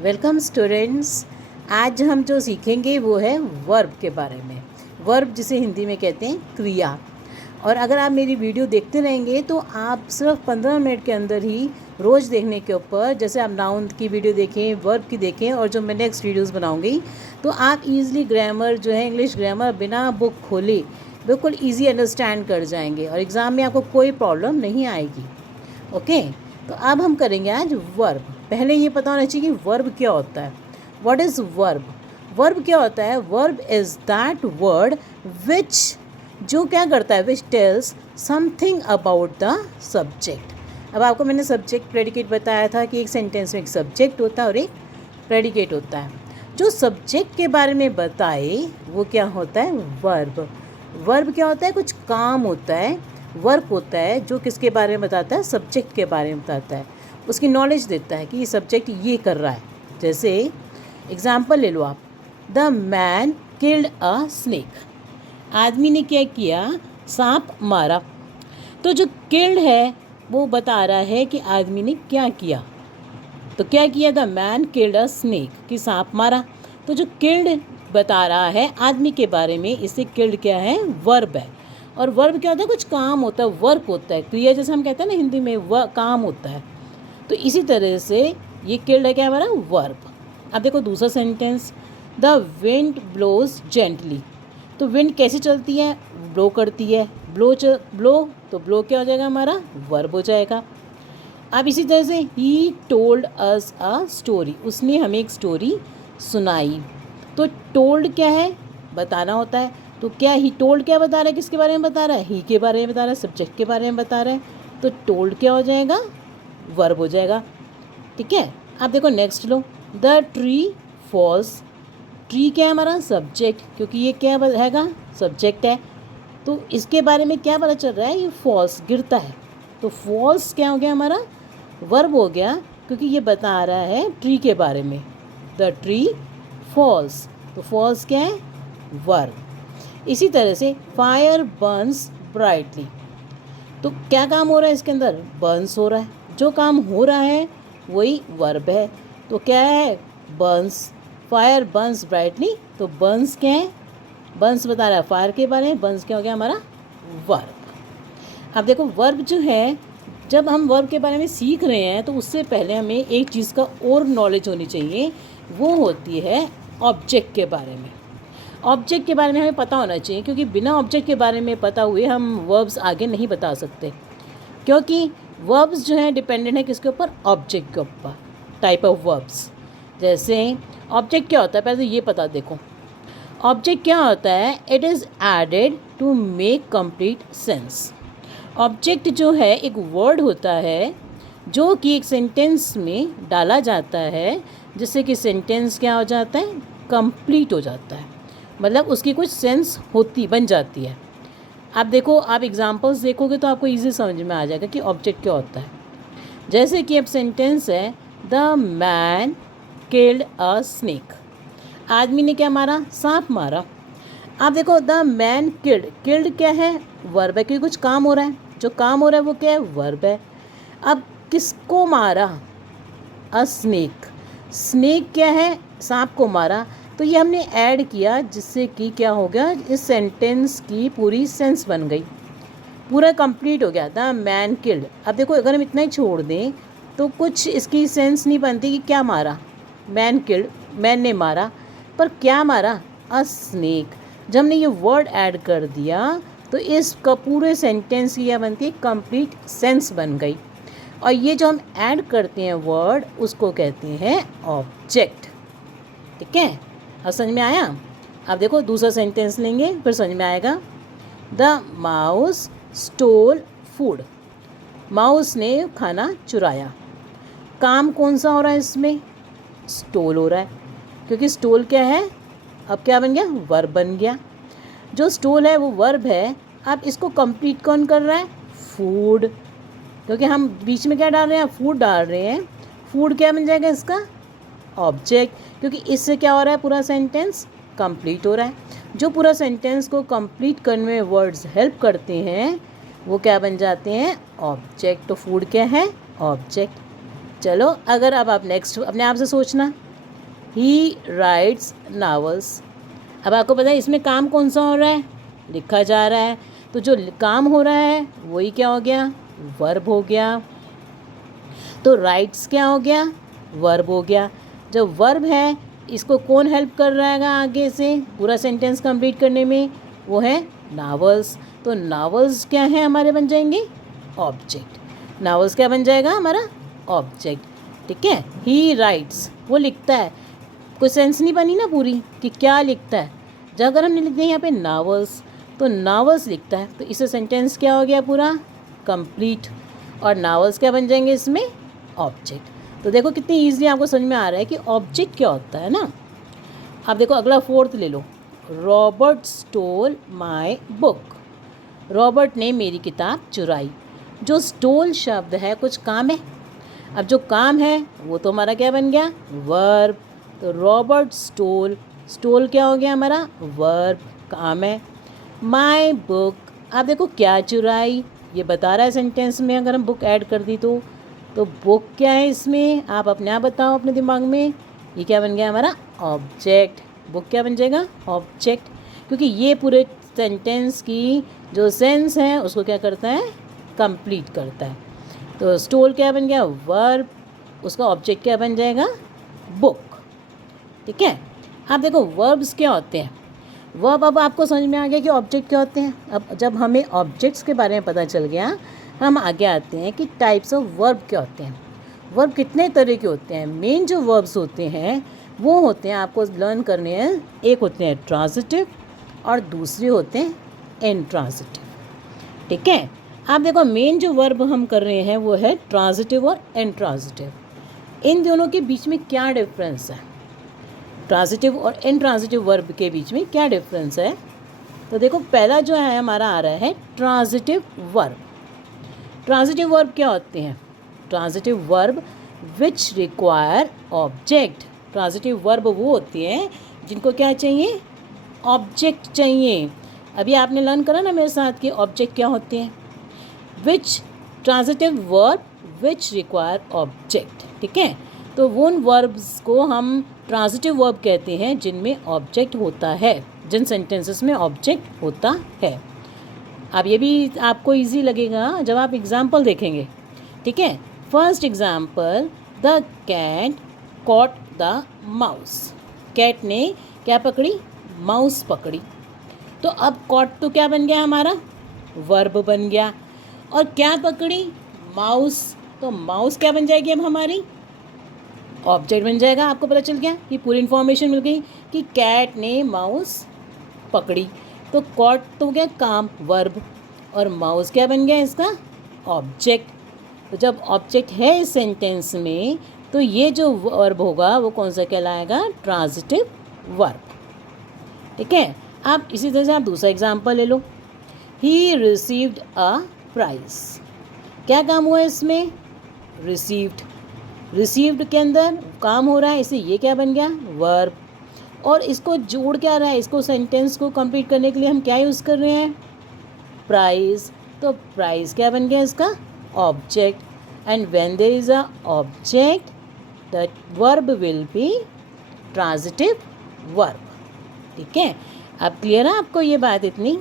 Welcome students. आज हम जो सीखेंगे वो है वर्ब के बारे में। वर्ब जिसे हिंदी में कहते हैं क्रिया। और अगर आप मेरी वीडियो देखते रहेंगे तो आप सिर्फ 15 मिनट के अंदर ही रोज़ देखने के ऊपर, जैसे आप नाउन की वीडियो देखें, वर्ब की देखें, और जो मैं नेक्स्ट वीडियोस बनाऊंगी तो आप इजीली ग्रामर जो है, इंग्लिश ग्रामर बिना बुक खोले बिल्कुल ईजी अंडरस्टैंड कर जाएंगे और एग्ज़ाम में आपको कोई प्रॉब्लम नहीं आएगी। ओके, तो अब हम करेंगे आज वर्ब। पहले ये पता होना चाहिए कि वर्ब क्या होता है। What is verb? वर्ब क्या होता है? Verb is that word which, जो क्या करता है, which tells something about the subject. अब आपको मैंने सब्जेक्ट प्रेडिकेट बताया था कि एक सेंटेंस में एक सब्जेक्ट होता है और एक प्रेडिकेट होता है। जो सब्जेक्ट के बारे में बताए वो क्या होता है? वर्ब। वर्ब क्या होता है? कुछ काम होता है, वर्क होता है जो किसके बारे में बताता है? सब्जेक्ट के बारे में बताता है, उसकी नॉलेज देता है कि ये सब्जेक्ट ये कर रहा है। जैसे एग्जाम्पल ले लो आप, the man killed a snake. आदमी ने क्या किया? सांप मारा। तो जो किल्ड है वो बता रहा है कि आदमी ने क्या किया। तो क्या किया? The man killed a snake, कि सांप मारा। तो जो किल्ड बता रहा है आदमी के बारे में, इससे किल्ड क्या है? वर्ब है। और वर्ब क्या होता है? कुछ काम होता है, वर्क होता है, क्रिया जैसे हम कहते हैं ना हिंदी में, वह काम होता है। तो इसी तरह से ये किल्ड है क्या हमारा? वर्ब। अब देखो दूसरा sentence, the wind blows gently. तो विंड कैसे चलती है? ब्लो करती है। ब्लो तो ब्लो क्या हो जाएगा हमारा? वर्ब हो जाएगा। अब इसी तरह से he told us a story, उसने हमें एक स्टोरी सुनाई। तो टोल्ड क्या है? बताना होता है। तो क्या ही टोल्ड क्या बता रहा है? किसके बारे में बता रहा है? ही के बारे में बता रहा है, सब्जेक्ट के बारे में बता रहा है। तो टोल्ड क्या हो जाएगा? वर्ब हो जाएगा। ठीक है, आप देखो नेक्स्ट लो, द ट्री फॉल्स। ट्री क्या है हमारा? सब्जेक्ट, क्योंकि ये क्या रहेगा? सब्जेक्ट है। तो इसके बारे में क्या पता चल रहा है? ये फॉल्स, गिरता है। तो फॉल्स क्या हो गया हमारा? वर्ब हो गया, क्योंकि ये बता रहा है ट्री के बारे में। द ट्री फॉल्स, तो फॉल्स क्या है? वर्ब। इसी तरह से फायर बर्न्स ब्राइटली। तो क्या काम हो रहा है इसके अंदर? बर्न्स हो रहा है। जो काम हो रहा है वही वर्ब है। तो क्या है? बर्न्स। फायर बर्न्स ब्राइटली, तो बर्न्स क्या है? बर्न्स बता रहा है फायर के बारे में, बर्न्स क्या हो गया हमारा? वर्ब। अब देखो वर्ब जो है, जब हम वर्ब के बारे में सीख रहे हैं तो उससे पहले हमें एक चीज़ का और नॉलेज होनी चाहिए, वो होती है ऑब्जेक्ट के बारे में। ऑब्जेक्ट के बारे में हमें पता होना चाहिए, क्योंकि बिना ऑब्जेक्ट के बारे में पता हुए हम वर्ब्स आगे नहीं बता सकते। क्योंकि वर्ब्स जो हैं डिपेंडेंट है किसके ऊपर? ऑब्जेक्ट के ऊपर। टाइप ऑफ वर्ब्स, जैसे ऑब्जेक्ट क्या होता है पहले तो ये पता देखो। ऑब्जेक्ट क्या होता है? It is added to make complete sense. Object जो है एक वर्ड होता है जो कि एक सेंटेंस में डाला जाता है, जिससे कि सेंटेंस क्या हो जाता है? कंप्लीट हो जाता है, मतलब उसकी कुछ सेंस होती बन जाती है। आप देखो, आप एग्जांपल्स देखोगे तो आपको इजी समझ में आ जाएगा कि ऑब्जेक्ट क्या होता है। जैसे कि अब सेंटेंस है, the man killed a snake. आदमी ने क्या मारा? सांप मारा। आप देखो, द मैन किल्ड, किल्ड क्या है? वर्ब है, क्योंकि कुछ काम हो रहा है। जो काम हो रहा है वो क्या है? वर्ब है। अब किसको मारा? अ स्नेक। स्नेक क्या है? सांप को मारा। तो ये हमने ऐड किया, जिससे कि क्या हो गया? इस सेंटेंस की पूरी सेंस बन गई, पूरा कंप्लीट हो गया। The man killed. अब देखो, अगर हम इतना ही छोड़ दें तो कुछ इसकी सेंस नहीं बनती कि क्या मारा? मैन किल्ड, मैन ने मारा, पर क्या मारा? अ स्नेक। जब हमने ये वर्ड ऐड कर दिया तो इसका पूरे सेंटेंस की क्या बनती है? कंप्लीट सेंस बन गई। और ये जो हम ऐड करते हैं वर्ड, उसको कहते हैं ऑब्जेक्ट। ठीक है, अब समझ में आया? अब देखो दूसरा सेंटेंस लेंगे, फिर समझ में आएगा। The mouse stole food. Mouse ने खाना चुराया। काम कौन सा हो रहा है इसमें? स्टोल हो रहा है, क्योंकि स्टोल क्या है? अब क्या बन गया? वर्ब बन गया। जो स्टोल है वो वर्ब है। अब इसको कंप्लीट कौन कर रहा है? फूड, क्योंकि हम बीच में क्या डाल रहे हैं? फूड डाल रहे हैं। फूड क्या बन जाएगा इसका? ऑब्जेक्ट, क्योंकि इससे क्या हो रहा है? पूरा सेंटेंस कंप्लीट हो रहा है। जो पूरा सेंटेंस को कंप्लीट करने में वर्ड्स हेल्प करते हैं वो क्या बन जाते हैं? ऑब्जेक्ट। तो फूड क्या है? ऑब्जेक्ट। चलो, अगर अब आप नेक्स्ट अपने आप से सोचना, ही राइट्स नावल्स। अब आपको पता है इसमें काम कौन सा हो रहा है, लिखा जा रहा है, तो जो काम हो रहा है वही क्या हो गया, वर्ब हो गया। तो राइट्स क्या हो गया, वर्ब हो गया। जब वर्ब है इसको कौन हेल्प कर रहा है आगे से पूरा सेंटेंस कंप्लीट करने में, वो है नावल्स। तो नावल्स क्या है हमारे, बन जाएंगे ऑब्जेक्ट। नावल्स क्या बन जाएगा हमारा, ऑब्जेक्ट। ठीक है, ही राइट्स वो लिखता है, कोई सेंस नहीं बनी ना पूरी कि क्या लिखता है। जब अगर हमने लिख दिया यहाँ पे नावल्स, तो नावल्स लिखता है, तो इससे सेंटेंस क्या हो गया पूरा कंप्लीट। और नावल्स क्या बन जाएंगे इसमें, ऑब्जेक्ट। तो देखो कितनी ईजिली आपको समझ में आ रहा है कि ऑब्जेक्ट क्या होता है ना। अब देखो अगला फोर्थ ले लो, Robert stole my book. Robert ने मेरी किताब चुराई। जो स्टोल शब्द है कुछ काम है, अब जो काम है वो तो हमारा क्या बन गया, वर्ब। तो रॉबर्ट स्टोल, स्टोल क्या हो गया हमारा, वर्ब, काम है। माई बुक, आप देखो क्या चुराई, ये बता रहा है सेंटेंस में, अगर हम बुक ऐड कर दी तो बुक क्या है इसमें, आप अपने आप बताओ अपने दिमाग में, ये क्या बन गया हमारा, ऑब्जेक्ट। बुक क्या बन जाएगा, ऑब्जेक्ट, क्योंकि ये पूरे सेंटेंस की जो सेंस है उसको क्या करता है, कंप्लीट करता है। तो स्टोल क्या बन गया, वर्ब, उसका ऑब्जेक्ट क्या बन जाएगा, बुक। ठीक है, आप देखो वर्ब्स क्या होते हैं, वर्ब अब आपको समझ में आ गया कि ऑब्जेक्ट क्या होते हैं। अब जब हमें ऑब्जेक्ट्स के बारे में पता चल गया, हम आगे आते हैं कि टाइप्स ऑफ वर्ब क्या होते हैं। वर्ब कितने तरह के होते हैं। मेन जो वर्ब्स होते हैं वो होते हैं, आपको लर्न करने हैं, एक होते हैं ट्रांजिटिव और दूसरे होते हैं इंट्रांजिटिव। ठीक है, आप देखो मेन जो वर्ब हम कर रहे हैं वो है ट्रांजिटिव और इंट्रांजिटिव। इन दोनों के बीच में क्या डिफरेंस है, ट्रांजिटिव और इंट्रांजिटिव वर्ब के बीच में क्या डिफरेंस है। तो देखो पहला जो है हमारा आ रहा है ट्रांजिटिव वर्ब। ट्रांजिटिव वर्ब क्या होते हैं, transitive verb which require object. Transitive verb वो होती हैं जिनको क्या चाहिए, ऑब्जेक्ट चाहिए। अभी आपने लर्न करा ना मेरे साथ कि ऑब्जेक्ट क्या होते हैं, which transitive verb which require object. ठीक है, तो वो उन वर्ब्स को हम ट्रांजिटिव वर्ब कहते हैं जिनमें ऑब्जेक्ट होता है, जिन सेंटेंसेस में ऑब्जेक्ट होता है। अब ये भी आपको इजी लगेगा जब आप एग्जाम्पल देखेंगे। ठीक है, first example, the cat caught the mouse. Cat ने क्या पकड़ी, माउस पकड़ी। तो अब कॉट तो क्या बन गया हमारा, वर्ब बन गया, और क्या पकड़ी, माउस। तो माउस क्या बन जाएगी अब हमारी, ऑब्जेक्ट बन जाएगा। आपको पता चल गया, ये पूरी इन्फॉर्मेशन मिल गई कि कैट ने माउस पकड़ी। तो कॉट तो हो गया काम, वर्ब, और माउस क्या बन गया इसका, ऑब्जेक्ट। तो जब ऑब्जेक्ट है इस सेंटेंस में तो ये जो वर्ब होगा वो कौन सा कहलाएगा, ट्रांजिटिव वर्ब। ठीक है, आप इसी तरह से आप दूसरा एग्जाम्पल ले लो, ही रिसीव्ड अ प्राइज। क्या काम हुआ इसमें, रिसीव्ड। रिसीव्ड के अंदर काम हो रहा है, इससे ये क्या बन गया, वर्ब। और इसको जोड़ क्या रहा है, इसको सेंटेंस को कंप्लीट करने के लिए हम क्या यूज़ कर रहे हैं, प्राइज। तो प्राइज क्या बन गया इसका, object. And when there is a object the verb will be transitive verb. ठीक है, अब क्लियर है आपको ये बात इतनी।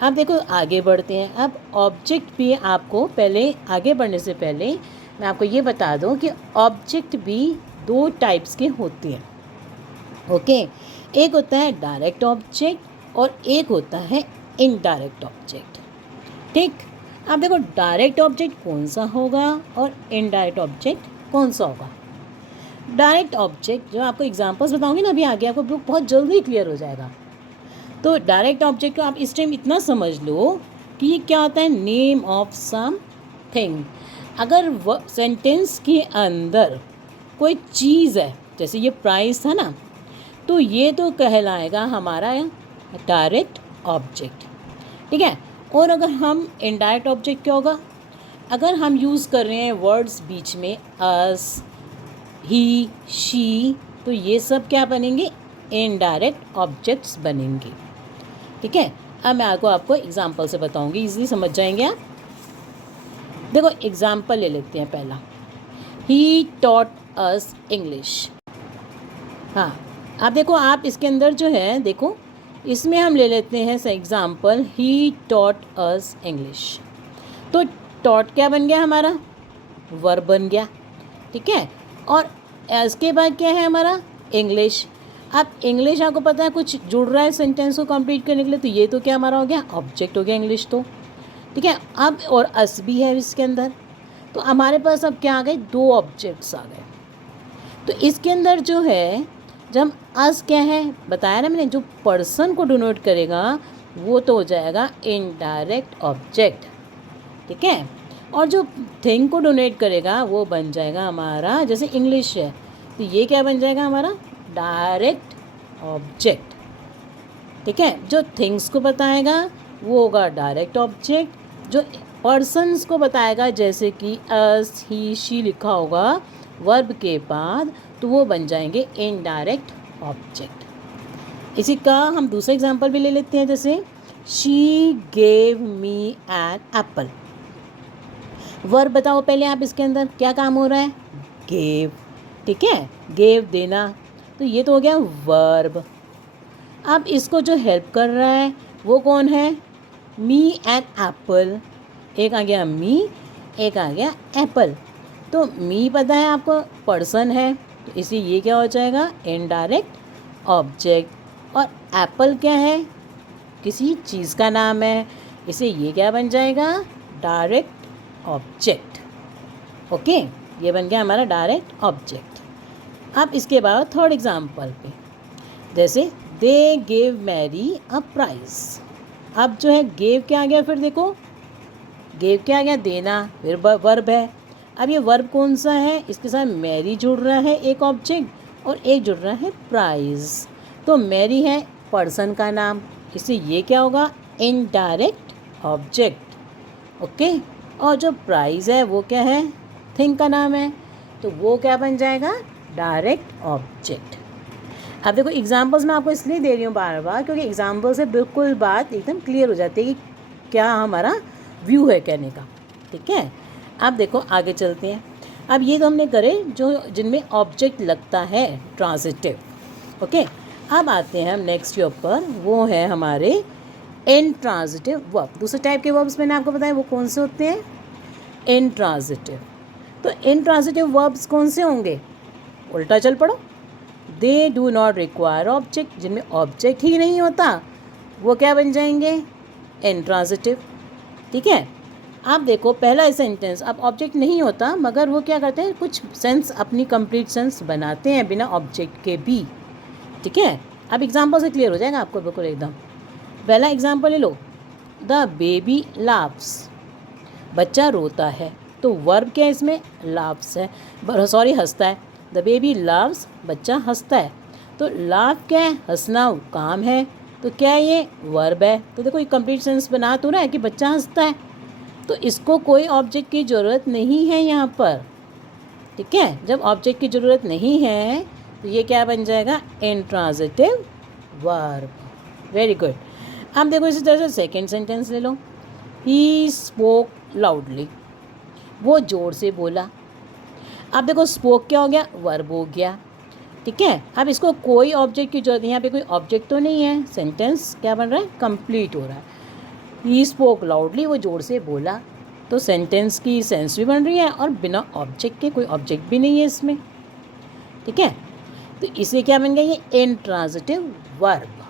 अब देखो आगे बढ़ते हैं। अब ऑब्जेक्ट भी आपको पहले, आगे बढ़ने से पहले मैं आपको ये बता दूं कि ऑब्जेक्ट भी दो टाइप्स के होते हैं। ओके, एक होता है डायरेक्ट ऑब्जेक्ट और एक होता है इनडायरेक्ट ऑब्जेक्ट। ठीक, अब देखो डायरेक्ट ऑब्जेक्ट कौन सा होगा और इनडायरेक्ट ऑब्जेक्ट कौन सा होगा। डायरेक्ट ऑब्जेक्ट जो आपको एग्जांपल्स बताऊंगी ना अभी आगे, आपको बहुत जल्दी क्लियर हो जाएगा। तो डायरेक्ट ऑब्जेक्ट को आप इस टाइम इतना समझ लो कि ये क्या होता है, नेम ऑफ सम थिंग। अगर सेंटेंस के अंदर कोई चीज़ है, जैसे ये प्राइस था ना, तो ये तो कहलाएगा हमारा डायरेक्ट ऑब्जेक्ट। ठीक है, और अगर हम इनडायरेक्ट ऑब्जेक्ट क्या होगा, अगर हम यूज़ कर रहे हैं वर्ड्स बीच में, अस, ही, शी, तो ये सब क्या बनेंगे, इनडायरेक्ट ऑब्जेक्ट्स बनेंगे। ठीक है, अब मैं आपको एग्जाम्पल से बताऊंगी, इजीली समझ जाएंगे आप। देखो एग्जाम्पल ले लेते हैं पहला, ही टॉट अस इंग्लिश। हाँ, आप देखो, आप इसके अंदर जो है देखो, इसमें हम ले लेते हैं example, he taught us English. तो टॉट क्या बन गया हमारा, वर्ब बन गया, ठीक है। और इसके बाद क्या है हमारा, इंग्लिश। अब इंग्लिश आपको पता है कुछ जुड़ रहा है सेंटेंस को कंप्लीट करने के लिए, तो ये तो क्या हमारा हो गया, ऑब्जेक्ट हो गया इंग्लिश तो, ठीक है। अब और अस भी है इसके अंदर, तो हमारे पास अब क्या आ गए, दो ऑब्जेक्ट्स आ गए। तो इसके अंदर जो है, जब हम अस क्या है बताया ना मैंने, जो पर्सन को डिनोट करेगा वो तो हो जाएगा इनडायरेक्ट ऑब्जेक्ट, ठीक है। और जो थिंग को डोनेट करेगा वो बन जाएगा हमारा, जैसे इंग्लिश है तो ये क्या बन जाएगा हमारा, डायरेक्ट ऑब्जेक्ट, ठीक है। जो थिंग्स को बताएगा वो होगा डायरेक्ट ऑब्जेक्ट, जो पर्सन्स को बताएगा जैसे कि अस, ही, शी लिखा होगा वर्ब के बाद, तो वो बन जाएंगे इनडायरेक्ट ऑब्जेक्ट। इसी का हम दूसरा एग्जांपल भी ले लेते हैं, जैसे she gave me an apple. Verb बताओ पहले आप, इसके अंदर क्या काम हो रहा है, गेव, ठीक है, गेव देना, तो ये तो हो गया वर्ब। अब इसको जो हेल्प कर रहा है वो कौन है, मी एन एप्पल, एक आ गया मी, एक आ गया एप्पल। तो मी पता है आपको पर्सन है, तो इसी ये क्या हो जाएगा, इनडायरेक्ट ऑब्जेक्ट। और एप्पल क्या है, किसी चीज़ का नाम है, इसे ये क्या बन जाएगा, डायरेक्ट ऑब्जेक्ट, ओके। ये बन गया हमारा डायरेक्ट ऑब्जेक्ट। अब इसके बाद थर्ड एग्जाम्पल पे, जैसे they gave marry a price. अब जो है गेव क्या आ गया, फिर देखो गेव क्या आ गया, देना, फिर वर्ब है। अब ये वर्ब कौन सा है, इसके साथ मैरी जुड़ रहा है एक ऑब्जेक्ट, और एक जुड़ रहा है प्राइज़। तो मैरी है पर्सन का नाम, इससे ये क्या होगा, इनडायरेक्ट ऑब्जेक्ट, ओके। और जो प्राइज़ है वो क्या है, थिंग का नाम है, तो वो क्या बन जाएगा, डायरेक्ट ऑब्जेक्ट। अब देखो एग्जांपल्स मैं आपको इसलिए दे रही हूँ बार बार, क्योंकि एग्जांपल से बिल्कुल बात एकदम क्लियर हो जाती है कि क्या हमारा व्यू है कहने का, ठीक है। अब देखो आगे चलते हैं। अब ये तो हमने करे जो जिनमें ऑब्जेक्ट लगता है, ट्रांजिटिव, ओके। अब आते हैं हम नेक्स्ट के ऊपर, वो है हमारे इनट्रांजिटिव वर्ब। दूसरे टाइप के वर्ब्स मैंने आपको बताया वो कौन से होते हैं, इनट्रांजिटिव। तो इनट्रांजिटिव वर्ब्स कौन से होंगे, उल्टा चल पड़ो, they do not require object, जिनमें ऑब्जेक्ट ही नहीं होता वो क्या बन जाएंगे, इनट्रांजिटिव, ठीक है। आप देखो पहला सेंटेंस, अब ऑब्जेक्ट नहीं होता मगर वो क्या करते हैं, कुछ सेंस अपनी कंप्लीट सेंस बनाते हैं बिना ऑब्जेक्ट के भी, ठीक है। अब एग्जांपल से क्लियर हो जाएगा आपको बिल्कुल एकदम। पहला एग्जांपल ले लो, द बेबी लाफ्स, बच्चा रोता है, तो वर्ब क्या है इसमें, लाफ्स है, सॉरी हंसता है। द बेबी लाफ्स, बच्चा हंसता है, तो लाफ क्या है, हंसना काम है, तो क्या है ये, वर्ब है। तो देखो ये कंप्लीट सेंस बना तो रहा है कि बच्चा हंसता है, तो इसको कोई ऑब्जेक्ट की ज़रूरत नहीं है यहाँ पर, ठीक है। जब ऑब्जेक्ट की ज़रूरत नहीं है तो ये क्या बन जाएगा, इनट्रांजिटिव वर्ब, वेरी गुड। अब देखो इसी तरह से सेकेंड सेंटेंस ले लो, ही स्पोक लाउडली, वो ज़ोर से बोला। अब देखो स्पोक क्या हो गया, वर्ब हो गया, ठीक है। अब इसको कोई ऑब्जेक्ट की जरूरत नहीं, यहाँ पे कोई ऑब्जेक्ट तो नहीं है, सेंटेंस क्या बन रहा है, कंप्लीट हो रहा है। ही स्पोक लाउडली, वो ज़ोर से बोला, तो सेंटेंस की सेंस भी बन रही है और बिना ऑब्जेक्ट के, कोई ऑब्जेक्ट भी नहीं है इसमें, ठीक है। तो इसे क्या बन गया, ये इनट्रांजिटिव वर्ब।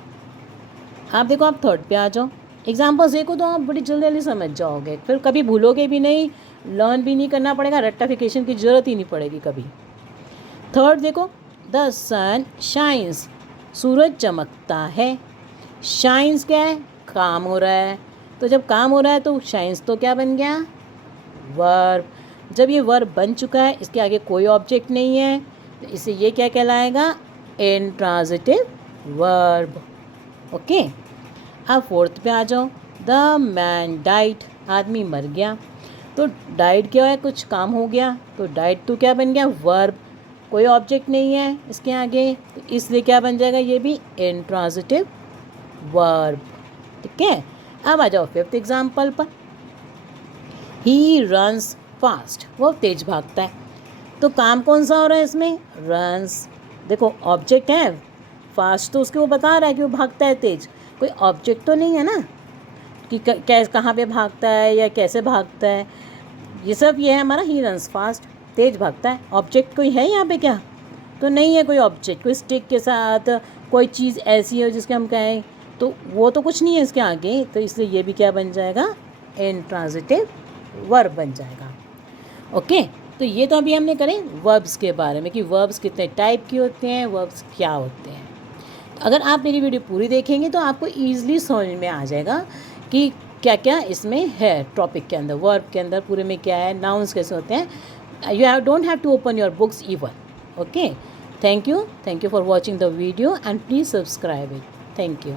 आप देखो आप थर्ड पे आ जाओ, एग्जाम्पल्स देखो तो आप बड़ी जल्दी जल्दी समझ जाओगे, फिर कभी भूलोगे भी नहीं, लर्न भी नहीं करना पड़ेगा, रट्टाफिकेशन की ज़रूरत ही नहीं पड़ेगी कभी। थर्ड देखो, द सन शाइन्स, सूरज चमकता है। शाइन्स क्या है, काम हो रहा है, तो जब काम हो रहा है तो शाइन्स तो क्या बन गया, वर्ब। जब ये वर्ब बन चुका है, इसके आगे कोई ऑब्जेक्ट नहीं है, तो इसे ये क्या कहलाएगा, इनट्रांजिटिव वर्ब, ओके। अब फोर्थ पे आ जाओ, द मैन डाइड, आदमी मर गया, तो डाइड क्या है, कुछ काम हो गया, तो डाइड तो क्या बन गया, वर्ब, कोई ऑब्जेक्ट नहीं है इसके आगे, तो इसलिए क्या बन जाएगा, ये भी इनट्रांजिटिव वर्ब, ठीक है। अब आ जाओ फिफ्थ एग्जाम्पल पर, ही रन्स फास्ट, वो तेज भागता है, तो काम कौन सा हो रहा है इसमें, रन्स, देखो ऑब्जेक्ट है, फास्ट तो उसके वो बता रहा है कि वो भागता है तेज, कोई ऑब्जेक्ट तो नहीं है ना कि कहाँ पे भागता है या कैसे भागता है। ये सब ये है हमारा ही रन्स फास्ट, तेज भागता है। ऑब्जेक्ट कोई है यहाँ पे क्या? तो नहीं है कोई ऑब्जेक्ट। कोई स्टिक के साथ कोई चीज़ ऐसी है जिसके हम कहें, तो वो तो कुछ नहीं है इसके आगे, तो इसलिए ये भी क्या बन जाएगा? इंट्रांजिटिव वर्ब बन जाएगा। ओके, तो ये तो अभी हमने करें वर्ब्स के बारे में कि वर्ब्स कितने टाइप के होते हैं, वर्ब्स क्या होते हैं। अगर आप मेरी वीडियो पूरी देखेंगे तो आपको ईजिली समझ में आ जाएगा कि क्या क्या इसमें है टॉपिक के अंदर, वर्ब के अंदर पूरे में क्या है, नाउन्स कैसे होते हैं। You don't have to open your books even. Okay, thank you for watching the video and please subscribe it. Thank you.